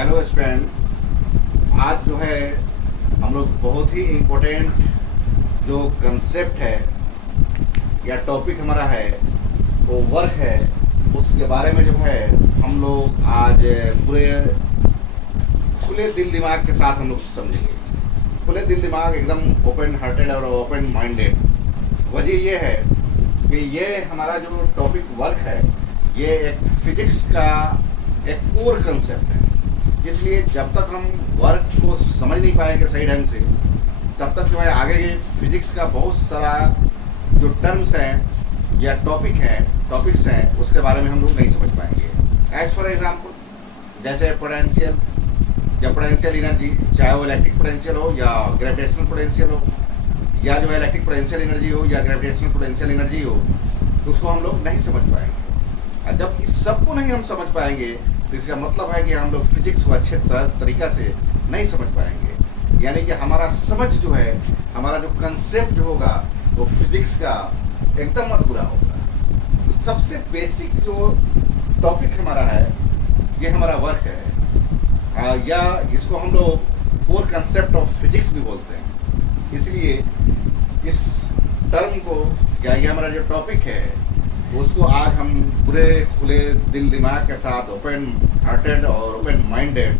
Hello student, आज जो है हम लोग बहुत ही इम्पोर्टेंट जो कंसेप्ट है या टॉपिक हमारा है वो वर्क है, उसके बारे में जो है हम लोग आज पूरे खुले दिल दिमाग के साथ हम लोग समझेंगे। खुले दिल दिमाग, एकदम ओपन हार्टेड और ओपन माइंडेड। वजह ये है कि ये हमारा जो टॉपिक वर्क है ये एक फिजिक्स का एक कोर कंसेप्ट है। इसलिए जब तक हम वर्क को समझ नहीं पाएंगे सही ढंग से, तब तक जो है आगे के फिजिक्स का बहुत सारा जो टर्म्स हैं या टॉपिक्स हैं उसके बारे में हम लोग नहीं समझ पाएंगे। एज फॉर एग्जाम्पल, जैसे पोटेंशियल या पोटेंशियल एनर्जी, चाहे वो इलेक्ट्रिक पोटेंशियल हो या ग्रेविटेशनल पोटेंशियल हो, या जो है इलेक्ट्रिक पोटेंशियल एनर्जी हो या ग्रेविटेशनल पोटेंशियल एनर्जी हो, तो उसको हम लोग नहीं समझ पाएंगे। और जब इस सबको नहीं हम समझ पाएंगे तो इसका मतलब है कि हम लोग फिजिक्स को अच्छे तरीक़ा से नहीं समझ पाएंगे। यानी कि हमारा समझ जो है, हमारा जो कंसेप्ट जो होगा वो फिजिक्स का एकदम अधूरा होगा। तो सबसे बेसिक जो टॉपिक हमारा है ये हमारा वर्क है, या इसको हम लोग कोर कंसेप्ट ऑफ फिजिक्स भी बोलते हैं। इसलिए इस टर्म को या ये हमारा जो टॉपिक है उसको आज हम पूरे खुले दिल दिमाग के साथ, ओपन हार्टेड और ओपन माइंडेड,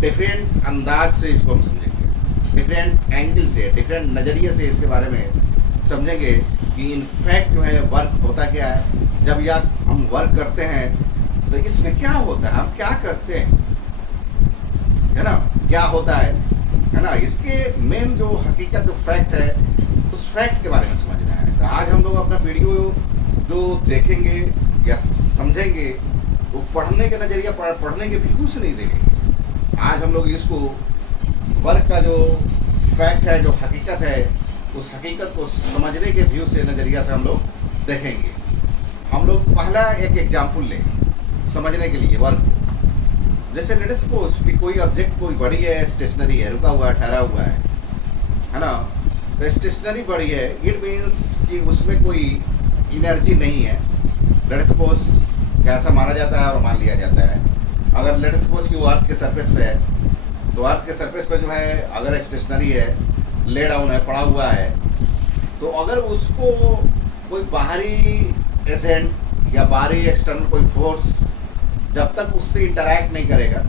डिफरेंट अंदाज से इसको हम समझेंगे, डिफरेंट एंगल से, डिफरेंट नज़रिए से इसके बारे में समझेंगे कि इनफैक्ट जो है वर्क होता क्या है। जब या हम वर्क करते हैं तो इसमें क्या होता है, हम क्या करते हैं, है ना, क्या होता है ना, इसके मेन जो हकीकत, जो फैक्ट है, उस फैक्ट के बारे में समझना है। तो आज हम लोग अपना वीडियो जो देखेंगे या समझेंगे वो पढ़ने के नज़रिया, पढ़ने के व्यू से नहीं देखेंगे। आज हम लोग इसको वर्क का जो फैक्ट है, जो हकीकत है, उस हकीकत को समझने के व्यू से, नज़रिया से हम लोग देखेंगे। हम लोग पहला एक एग्जाम्पल लें समझने के लिए वर्क। जैसे लेट सपोज कि कोई ऑब्जेक्ट, कोई बड़ी है, स्टेशनरी है, रुका हुआ है, ठहरा हुआ है ना। तो स्टेशनरी बड़ी है, इट मीन्स कि उसमें कोई एनर्जी नहीं है। लेट सपोज ऐसा माना जाता है और मान लिया जाता है, अगर लेट सपोज कि वो अर्थ के सरफेस पे है, तो अर्थ के सरफेस पे जो है अगर स्टेशनरी है, ले डाउन है, पड़ा हुआ है, तो अगर उसको कोई बाहरी एजेंट या बाहरी एक्सटर्नल कोई फोर्स जब तक उससे इंटरैक्ट नहीं करेगा,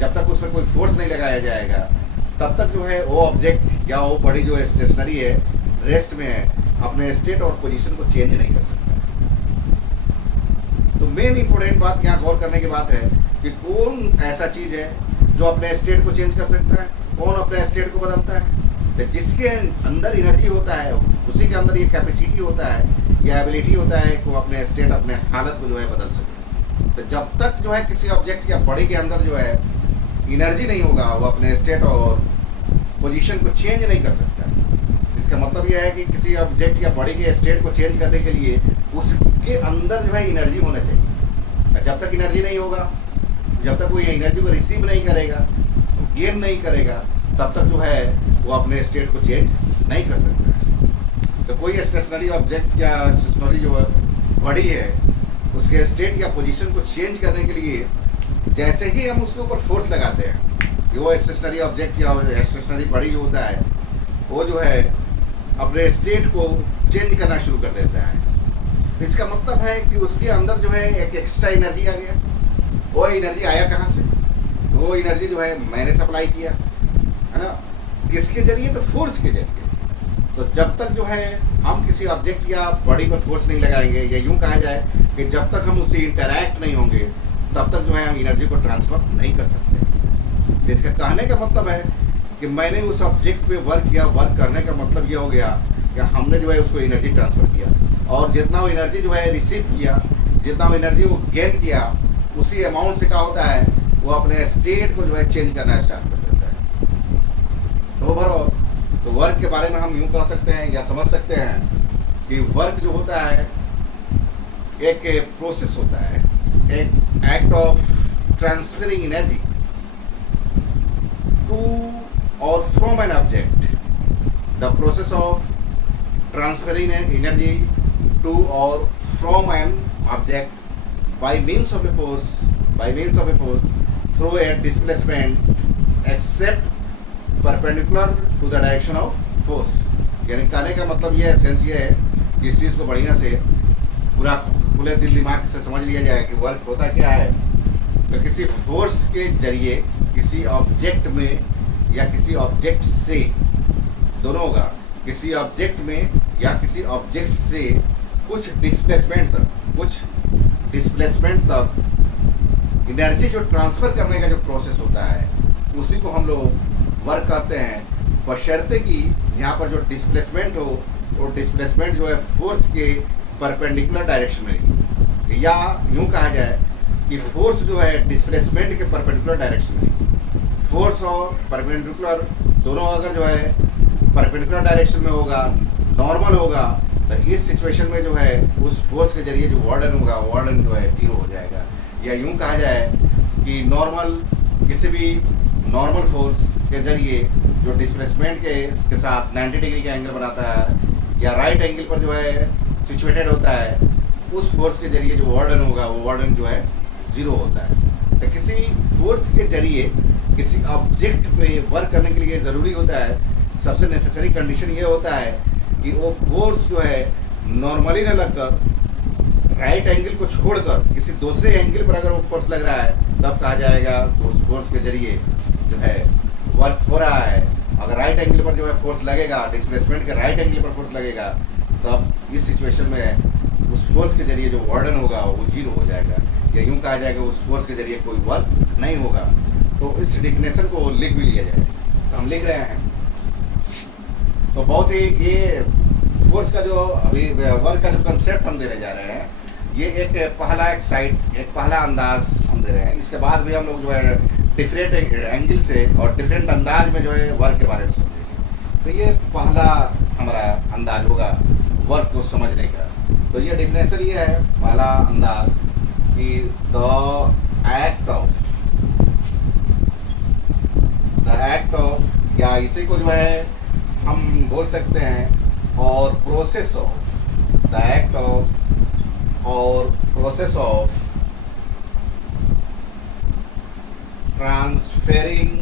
जब तक उसमें कोई फोर्स नहीं लगाया जाएगा, तब तक जो है वो ऑब्जेक्ट या वो बड़ी जो स्टेशनरी है रेस्ट में है, अपने स्टेट और पोजीशन को चेंज नहीं कर सकता। तो मेन इंपॉर्टेंट बात यहाँ गौर करने की बात है कि कौन ऐसा चीज़ है जो अपने स्टेट को चेंज कर सकता है, कौन अपने स्टेट को बदलता है। तो जिसके अंदर एनर्जी होता है उसी के अंदर ये कैपेसिटी होता है, या एबिलिटी होता है कि वो अपने स्टेट, अपने हालत को जो है बदल सके। तो जब तक जो है किसी ऑब्जेक्ट या बॉडी के अंदर जो है एनर्जी नहीं होगा, वो अपने स्टेट और पोजीशन को चेंज नहीं कर सकता। इसका मतलब यह है कि किसी ऑब्जेक्ट या बॉडी के स्टेट को चेंज करने के लिए उसके अंदर जो है एनर्जी होना चाहिए। जब तक एनर्जी नहीं होगा, जब तक वो ये एनर्जी को रिसीव नहीं करेगा, गेन नहीं करेगा, तब तक जो है वो अपने स्टेट को चेंज नहीं कर सकता। तो कोई स्टेशनरी ऑब्जेक्ट या स्टेशनरी जो बॉडी है, उसके स्टेट या पोजीशन को चेंज करने के लिए जैसे ही हम उसके ऊपर फोर्स लगाते हैं, वो स्टेशनरी ऑब्जेक्ट या स्टेशनरी बॉडी जो होता है वो जो है अपने स्टेट को चेंज करना शुरू कर देता है। तो इसका मतलब है कि उसके अंदर जो है एक एक्स्ट्रा एनर्जी आ गया। वो एनर्जी आया कहाँ से? तो वो एनर्जी जो है मैंने सप्लाई किया, है ना, किसके जरिए? तो फोर्स के जरिए। तो जब तक जो है हम किसी ऑब्जेक्ट या बॉडी पर फोर्स नहीं लगाएंगे, या यूँ कहा जाए कि जब तक हम उससे इंटरैक्ट नहीं होंगे, तब तक जो है हम एनर्जी को ट्रांसफर नहीं कर सकते। तो इसका कहने का मतलब है कि मैंने उस ऑब्जेक्ट पे वर्क किया, वर्क करने का मतलब ये हो गया कि हमने जो है उसको एनर्जी ट्रांसफ़र किया, और जितना वो एनर्जी जो है रिसीव किया, जितना वो एनर्जी वो गेन किया, उसी अमाउंट से क्या होता है, वो अपने स्टेट को जो है चेंज करना स्टार्ट कर देता है। तो ओवरऑल तो वर्क के बारे में हम यूँ कह सकते हैं या समझ सकते हैं कि वर्क जो होता है एक प्रोसेस होता है, एक act of transferring energy to or from an object, the process of transferring an energy to or from an object by means of a force through a displacement except perpendicular to the direction of force. यानी कहने का मतलब ये है, sense ये है कि इस चीज़ को बढ़िया से पूरा खुले दिल दिमाग से समझ लिया जाए कि वर्क होता क्या है। तो किसी फोर्स के जरिए किसी ऑब्जेक्ट में या किसी ऑब्जेक्ट से, दोनों होगा, किसी ऑब्जेक्ट में या किसी ऑब्जेक्ट से कुछ डिस्प्लेसमेंट तक एनर्जी जो ट्रांसफ़र करने का जो प्रोसेस होता है उसी को हम लोग वर्क कहते हैं, बशर्ते कि यहाँ पर जो डिस्प्लेसमेंट हो वो डिस्प्लेसमेंट जो है फोर्स के परपेंडिकुलर डायरेक्शन में, या यूँ कहा जाए कि फोर्स जो है डिस्प्लेसमेंट के परपेंडिकुलर डायरेक्शन में। फोर्स और परपेंडिकुलर दोनों अगर जो है परपेंडिकुलर डायरेक्शन में होगा, नॉर्मल होगा, तो इस सिचुएशन में जो है उस फोर्स के जरिए जो वार्डन होगा, वार्डन जो है जीरो हो जाएगा। या यूँ कहा जाए कि नॉर्मल, किसी भी नॉर्मल फोर्स के जरिए जो डिस्प्लेसमेंट के साथ 90 डिग्री का एंगल बनाता है या राइट एंगल पर जो है सिचुएटेड होता है, उस फोर्स के जरिए जो वार्डन होगा वो वार्डन जो है ज़ीरो होता है। तो किसी फोर्स के जरिए किसी ऑब्जेक्ट पे वर्क करने के लिए ज़रूरी होता है, सबसे नेसेसरी कंडीशन ये होता है कि वो फोर्स जो है नॉर्मली न लगकर राइट एंगल को छोड़कर किसी दूसरे एंगल पर अगर वो फोर्स लग रहा है तब कहा जाएगा तो उस फोर्स के जरिए जो है वर्क हो रहा है। अगर राइट एंगल पर जो है फोर्स लगेगा, डिस्प्लेसमेंट के राइट एंगल पर फोर्स लगेगा, तब इस सिचुएशन में उस फोर्स के जरिए जो वार्डन होगा वो जीरो हो जाएगा, या यूँ कहा जाएगा उस फोर्स के जरिए कोई वर्क नहीं होगा। तो इस डिफिनेशन को लिख भी लिया जाए, तो हम लिख रहे हैं। तो बहुत ही ये फोर्स का जो अभी वर्क का जो कंसेप्ट हम देने जा रहे हैं, ये एक पहला अंदाज हम दे रहे हैं। इसके बाद भी हम लोग जो है डिफरेंट एंगल से और डिफरेंट अंदाज में जो है वर्क के बारे में समझेंगे। तो ये पहला हमारा अंदाज होगा वर्क को समझने का। तो ये डिफिनेशन ये है, पहला अंदाज कि द एक्ट ऑफ या इसी को जो है हम बोल सकते हैं और process of the act of और process of transferring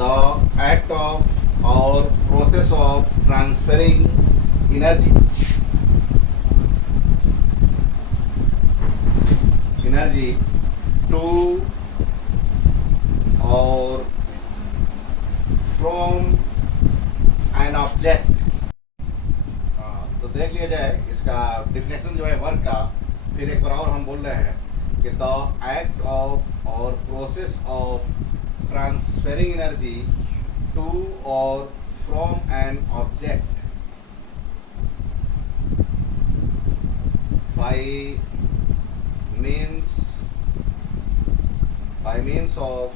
the act of or process of transferring energy to or from an object। तो देख लिया जाए इसका डिफिनेशन जो है वर्क का, फिर एक बार और हम बोल रहे हैं कि द एक्ट ऑफ और process of transferring energy to और from an object by means of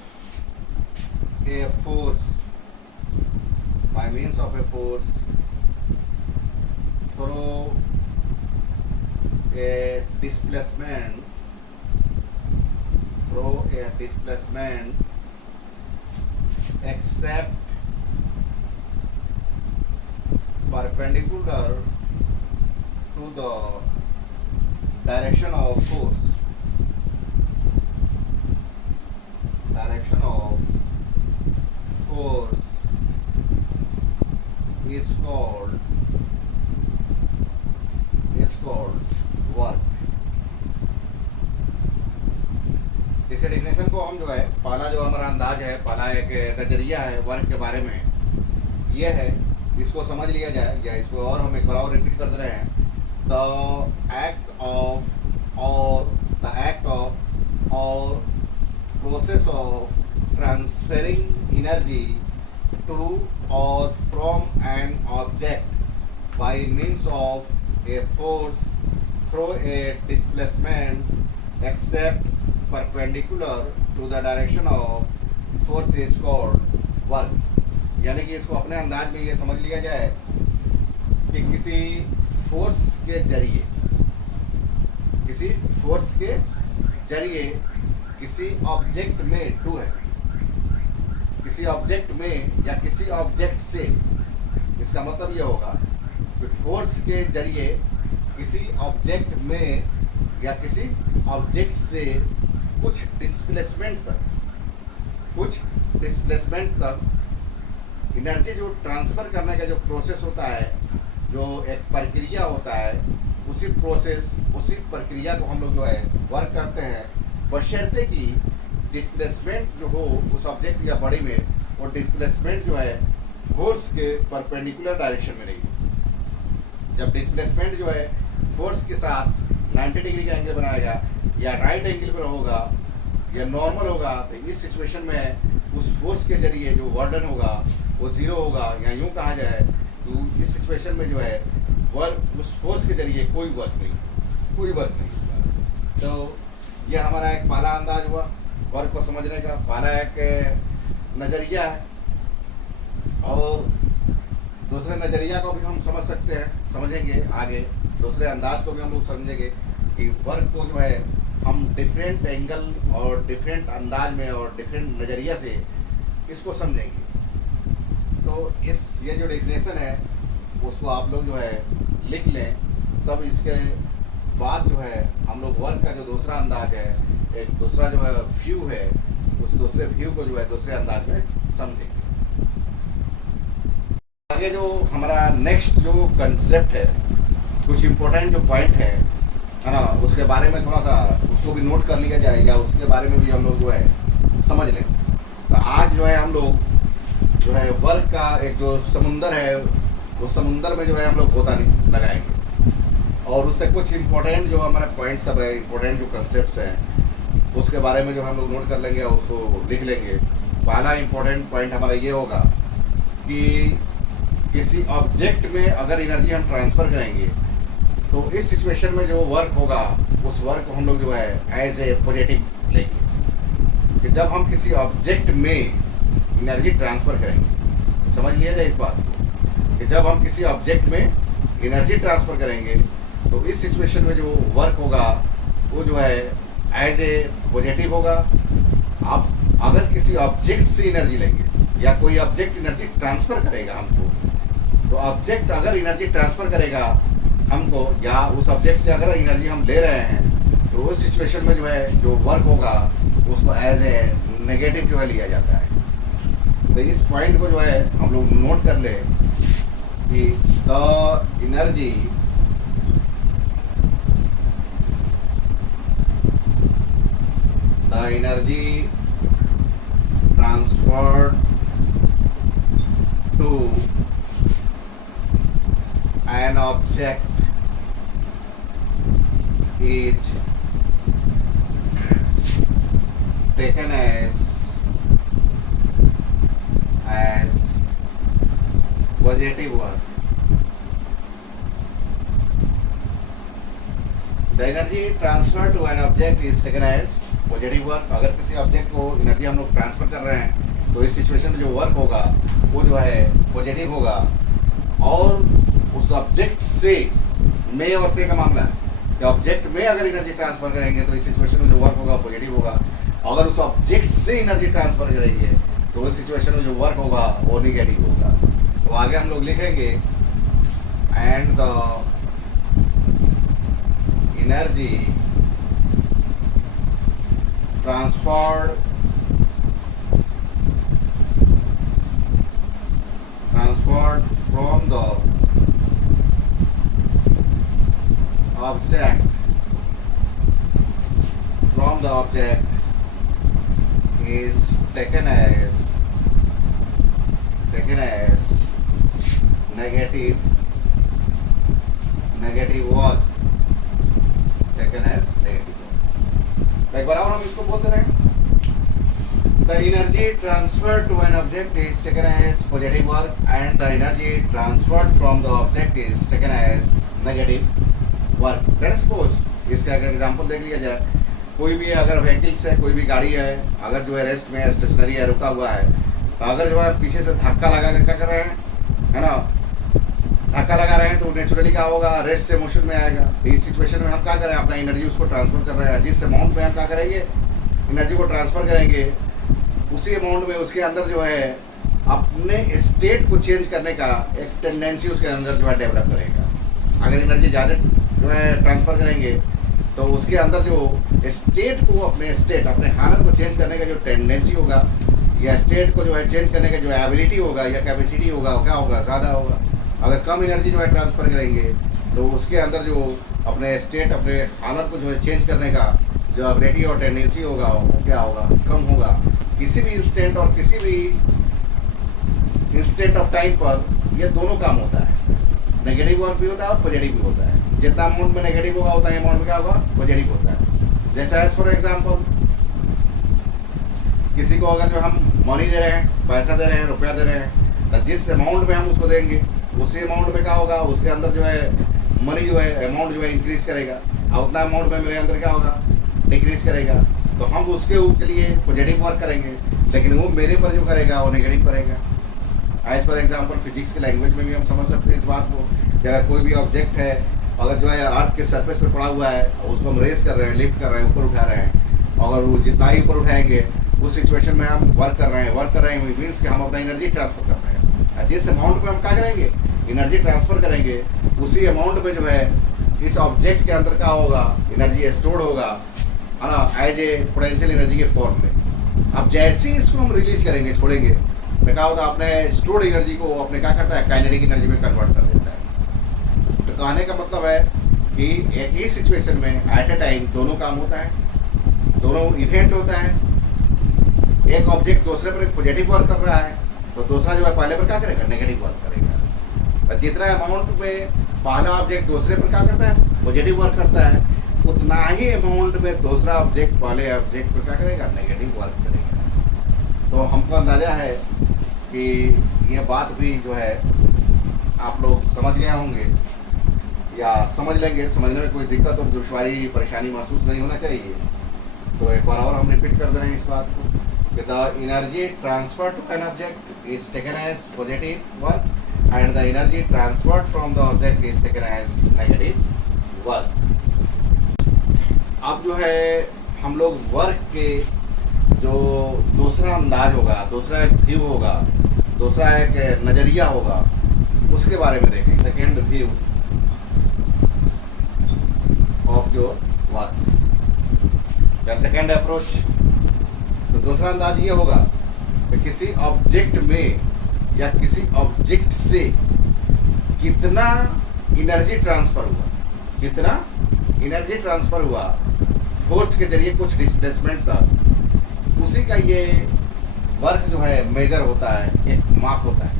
a force through a displacement except perpendicular to the direction of force is called work। इसके डिफिनेशन को हम जो है, पहला जो हमारा अंदाज है, पहला एक नजरिया है वर्क के बारे में, ये है, इसको समझ लिया जाए, या इसको और हम एक बार और रिपीट कर दे रहे हैं। द एक्ट ऑफ और process of transferring energy to और from an object by means of a force through a displacement except perpendicular to the direction of force is called work। यानी कि इसको अपने अंदाज में ये समझ लिया जाए कि किसी फोर्स के जरिए किसी ऑब्जेक्ट में टू है, किसी ऑब्जेक्ट में या किसी ऑब्जेक्ट से, इसका मतलब ये होगा कि फोर्स के जरिए किसी ऑब्जेक्ट में या किसी ऑब्जेक्ट से कुछ डिस्प्लेसमेंट तक एनर्जी जो ट्रांसफ़र करने का जो प्रोसेस होता है, जो एक प्रक्रिया होता है, उसी प्रक्रिया को हम लोग जो है वर्क करते हैं, बशर्ते कि डिस्प्लेसमेंट जो हो उस ऑब्जेक्ट या बॉडी में, वो डिस्प्लेसमेंट जो है फोर्स के परपेंडिकुलर डायरेक्शन में नहीं। जब डिस्प्लेसमेंट जो है फोर्स के साथ 90 डिग्री का एंगल बनाएगा या राइट एंगल पर होगा या नॉर्मल होगा, तो इस सिचुएशन में उस फोर्स के जरिए जो वर्डन होगा वो ज़ीरो होगा, या यूँ कहा जाए तो इस सिचुएशन में जो है वर्क, उस फोर्स के जरिए कोई वर्क नहीं। तो यह हमारा एक पहला अंदाज हुआ वर्क को समझने का, पहला एक नज़रिया है। और दूसरे नज़रिया को भी हम समझेंगे आगे, दूसरे अंदाज को भी हम लोग समझेंगे कि वर्क को जो है हम डिफरेंट एंगल और डिफरेंट अंदाज में और डिफरेंट नज़रिया से इसको समझेंगे। तो ये जो डेफिनेशन है उसको आप लोग जो है लिख लें, तब इसके बाद जो है हम लोग वर्क का जो दूसरा अंदाज है, एक दूसरा जो है व्यू है, उस दूसरे व्यू को जो है दूसरे अंदाज में समझेंगे। आगे जो हमारा नेक्स्ट जो कंसेप्ट है, कुछ इम्पोर्टेंट जो पॉइंट है ना, उसके बारे में थोड़ा सा उसको भी नोट कर लिया जाए, या उसके बारे में भी हम लोग जो है समझ लें। तो आज जो है हम लोग जो है वर्क का एक जो समुंदर है, उस समुंदर में जो है हम लोग गोता लगाएंगे, और उससे कुछ इम्पोर्टेंट जो हमारे पॉइंट सब है, इम्पोर्टेंट जो कंसेप्ट हैं, उसके बारे में जो हम लोग नोट कर लेंगे और उसको लिख लेंगे। पहला इम्पोर्टेंट पॉइंट हमारा ये होगा कि किसी ऑब्जेक्ट में अगर एनर्जी हम ट्रांसफ़र करेंगे तो इस सिचुएशन में जो वर्क होगा उस वर्क को हम लोग जो है एज ए पॉजिटिव लेंगे। कि जब हम किसी ऑब्जेक्ट में एनर्जी ट्रांसफ़र करेंगे, समझ लिया जाए इस बात को, कि जब हम किसी ऑब्जेक्ट में एनर्जी ट्रांसफ़र करेंगे तो इस सिचुएशन में जो वर्क होगा वो जो है एज ए पॉजिटिव होगा। आप अगर किसी ऑब्जेक्ट से एनर्जी लेंगे या कोई ऑब्जेक्ट एनर्जी ट्रांसफ़र करेगा हमको, तो ऑब्जेक्ट अगर एनर्जी ट्रांसफ़र करेगा हमको, या उस ऑब्जेक्ट से अगर एनर्जी हम ले रहे हैं, तो उस सिचुएशन में जो है जो वर्क होगा उसको एज ए नेगेटिव जो है लिया जाता है। तो इस पॉइंट को जो है हम लोग नोट कर ले कि the energy transferred to an object is taken as positive work. The energy transferred to an object is taken as positive work. अगर किसी ऑब्जेक्ट को एनर्जी हम लोग ट्रांसफर कर रहे हैं तो इस सिचुएशन में जो वर्क होगा वो जो है पॉजिटिव होगा। और उस ऑब्जेक्ट से, में और से का मामला है कि ऑब्जेक्ट में अगर एनर्जी ट्रांसफर करेंगे तो इस सिचुएशन में जो वर्क होगा पॉजिटिव होगा। अगर उस ऑब्जेक्ट से एनर्जी ट्रांसफर करेंगे तो उस सिचुएशन में जो वर्क होगा वो निगेटिव होगा। तो आगे हम लोग लिखेंगे and the energy transferred from the object is taken as negative work, तो एक बार और हम इसको बोलते रहे। The energy transferred to an object is taken as positive work and the energy transferred from the object is taken as negative work. Let us suppose, इसका अगर example देख लिया जाए, कोई भी अगर व्हीकल्स है, कोई भी गाड़ी है, अगर जो है रेस्ट में है, स्टेशनरी है, रुका हुआ है, तो अगर जो है पीछे से धक्का लगा कर क्या कर रहे हैं, है ना, धक्का लगा रहे हैं तो नेचुरली क्या होगा, रेस्ट से मोशन में आएगा। तो इस सिचुएशन में हम क्या करें, अपना एनर्जी उसको ट्रांसफर कर रहे हैं। जिस अमाउंट में हम क्या करेंगे, एनर्जी को ट्रांसफर करेंगे, उसी अमाउंट में उसके अंदर जो है अपने स्टेट को चेंज करने का एक टेंडेंसी उसके अंदर जो है डेवलप करेगा। अगर एनर्जी ज़्यादा जो है ट्रांसफ़र करेंगे तो उसके अंदर जो स्टेट को अपने हालत को चेंज करने का जो टेंडेंसी होगा, या स्टेट को जो है चेंज करने का जो एबिलिटी होगा या कैपेसिटी होगा, क्या होगा, ज़्यादा होगा। अगर कम एनर्जी जो है ट्रांसफ़र करेंगे तो उसके अंदर जो अपने स्टेट, अपने हालत को जो है चेंज करने का जो एबिलिटी और टेंडेंसी होगा वो क्या होगा, कम होगा। किसी भी इंस्टेंट और किसी भी इंस्टेंट ऑफ टाइम पर ये दोनों काम होता है, नेगेटिव वर्क भी होता है और पॉजिटिव भी होता है। जितना अमाउंट में नेगेटिव होगा उतना अमाउंट में क्या होगा, पॉजिटिव होता है। जैसे एज फॉर एग्जाम्पल, किसी को अगर जो हम मनी दे रहे हैं, पैसा दे रहे हैं, रुपया दे रहे हैं, तो जिस अमाउंट में हम उसको देंगे उसी अमाउंट में क्या होगा, उसके अंदर जो है मनी जो है अमाउंट जो है इंक्रीज करेगा, और उतना अमाउंट में मेरे अंदर क्या होगा, डिक्रीज करेगा। तो हम उसके लिए पॉजिटिव वर्क करेंगे, लेकिन वो मेरे पर जो करेगा वो नेगेटिव करेगा। एज फॉर एग्जाम्पल फिजिक्स की लैंग्वेज में भी हम समझ सकते हैं इस बात को कि अगर कोई भी ऑब्जेक्ट है, अगर जो है अर्थ के सरफेस पर पड़ा हुआ है, उसको हम रेस कर रहे हैं, लिफ्ट कर रहे हैं, ऊपर उठा रहे हैं, अगर वो जितना ही ऊपर उठाएंगे उस सिचुएशन में हम वर्क कर रहे हैं मीन्स कि हम अपना एनर्जी ट्रांसफर कर रहे हैं। जिस अमाउंट में हम क्या करेंगे, एनर्जी ट्रांसफर करेंगे, उसी अमाउंट में जो है इस ऑब्जेक्ट के अंदर क्या होगा, एनर्जी स्टोर होगा, है ना, एज ए पोटेंशियल एनर्जी के फॉर्म में। अब जैसे ही इसको हम रिलीज करेंगे, छोड़ेंगे, तो क्या होता है, अपने स्टोर्ड एनर्जी को अपने क्या करता है, काइनेटिक एनर्जी में कन्वर्ट कर देता है। तो कहने का मतलब है कि एक ही सिचुएशन में एट ए टाइम दोनों काम होता है, दोनों इवेंट होता है। एक ऑब्जेक्ट दूसरे पर पॉजिटिव वर्क कर रहा है तो दूसरा जो है पहले पर क्या करेगा, नेगेटिव वर्क करेगा। और जितना अमाउंट में पहला ऑब्जेक्ट दूसरे पर क्या करता है, पॉजिटिव वर्क करता है, उतना ही अमाउंट में दूसरा ऑब्जेक्ट पहले ऑब्जेक्ट पर क्या करेगा, नेगेटिव वर्क करेगा। तो हमको अंदाजा है कि ये बात भी जो है आप लोग समझ गए होंगे या समझ लेंगे। समझने में कोई दिक्कत और दुश्वारी, परेशानी महसूस नहीं होना चाहिए। तो एक बार और हम रिपीट कर दे रहे हैं इस बात को कि the energy transfer to an object is taken as positive work and the energy transferred from the object is taken as negative work. अब जो है हम लोग वर्क के जो दूसरा अंदाज होगा, दूसरा एक व्यू होगा, दूसरा एक नज़रिया होगा, उसके बारे में देखें। Second view of your work या सेकेंड अप्रोच। तो दूसरा अंदाज ये होगा कि किसी ऑब्जेक्ट में या किसी ऑब्जेक्ट से कितना एनर्जी ट्रांसफर हुआ, कितना एनर्जी ट्रांसफर हुआ फोर्स के जरिए कुछ डिस्प्लेसमेंट तक, उसी का ये वर्क जो है मेजर होता है, एक माप होता है।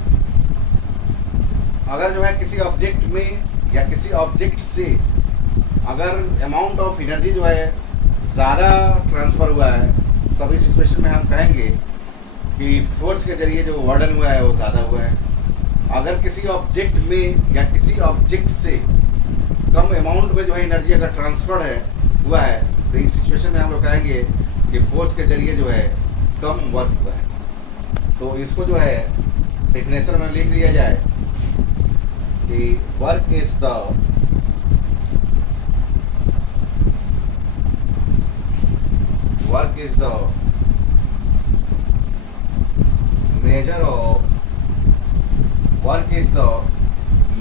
अगर जो है किसी ऑब्जेक्ट में या किसी ऑब्जेक्ट से अगर अमाउंट ऑफ एनर्जी जो है ज़्यादा ट्रांसफ़र हुआ है, तब इस सिचुएशन में हम कहेंगे कि फोर्स के जरिए जो वर्डन हुआ है वो ज़्यादा हुआ है। अगर किसी ऑब्जेक्ट में या किसी ऑब्जेक्ट से कम अमाउंट में जो है एनर्जी अगर ट्रांसफर है हुआ है, तो इस सिचुएशन में हम लोग कहेंगे कि फोर्स के जरिए जो है कम वर्क हुआ है। तो इसको जो है डेफिनेशन में लिख लिया जाए कि work is the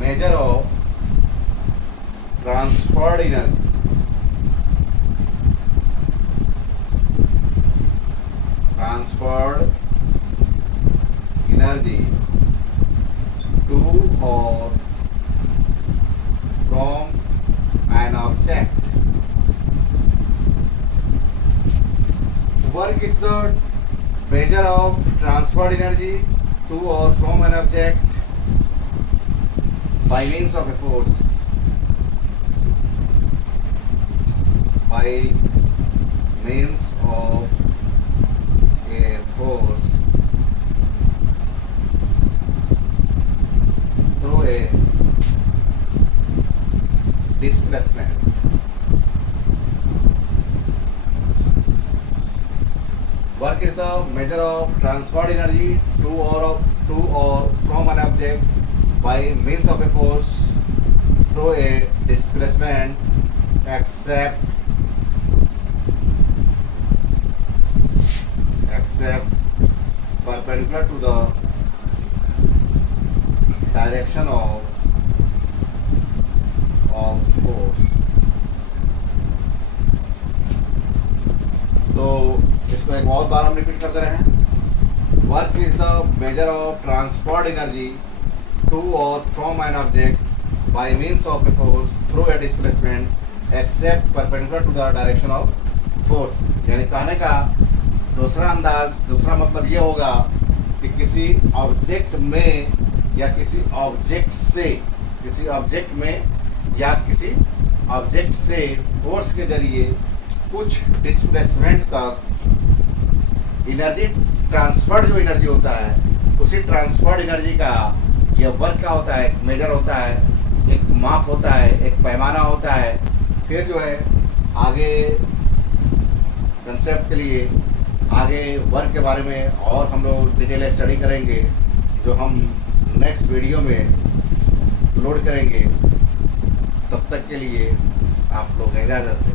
measure of transferred energy to or from an object. Work is the measure of transferred energy to or from an object by means of a force. By means of a force through a displacement. Work is the measure of transferred energy to or from an object by means of a force through a displacement except perpendicular to the direction of force. तो इसको एक और बार हम repeat करते रहे हैं। Work is the measure of transferred energy to और from an object by means of a force through a displacement except perpendicular to the direction of force. यानी कहने का दूसरा अंदाज, दूसरा मतलब ये होगा कि किसी ऑब्जेक्ट में या किसी ऑब्जेक्ट से, किसी ऑब्जेक्ट में या किसी ऑब्जेक्ट से फोर्स के जरिए कुछ डिस्प्लेसमेंट तक एनर्जी ट्रांसफर्ड जो एनर्जी होता है, उसी ट्रांसफर्ड एनर्जी का यह वर्क क्या होता है, एक मेजर होता है, एक माप होता है, एक पैमाना होता है। फिर जो है आगे कंसेप्ट के लिए आगे वर्क के बारे में और हम लोग डिटेल स्टडी करेंगे, जो हम नेक्स्ट वीडियो में अपलोड करेंगे। तब तक के लिए आप लोग इजाज़त दें।